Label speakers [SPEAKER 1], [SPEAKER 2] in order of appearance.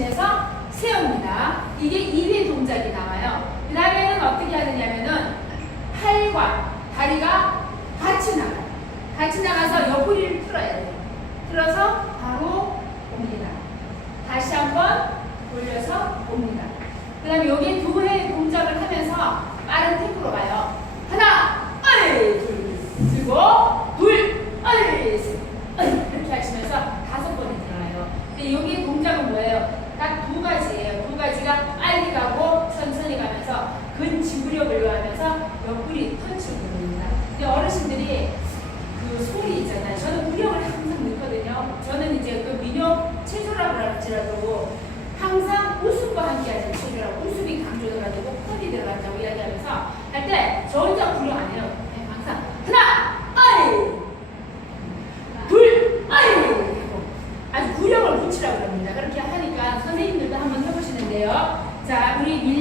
[SPEAKER 1] 중심에서 세웁니다. 이게 2회 동작이 나와요. 그 다음에는 어떻게 해야 되냐면은 팔과 다리가 같이 나가요. 같이 나가서 옆구리를 틀어야 돼요. 틀어서 바로 옵니다. 다시 한번 돌려서 옵니다. 그 다음에 여기 두 회 동작을 하면서 빠른 템포로 가요. 하나, 어이, 둘, 그리고 둘, 어이, 셋, 이렇게 하시면서 다섯 번이 들어가요. 근데 여기 동작은 뭐예요? 딱 두 가지예요. 두 가지가 빨리 가고 천천히 가면서 근지구력을 이용하면서 옆구리 턴치를 누릅니다. 근데 어르신들이 그 소리 있잖아요. 저는 구력을 항상 넣거든요. 저는 이제 그 민요 체조라고 할지라도 항상 웃음과 함께 하는 체조라고 웃음이 강조돼가지고 컷이 들어간다고 이야기하면서 할 때 저 혼자 구력 안 해요. 그냥 항상 하나, 아이, 둘, 아이 하고 자, 우리 민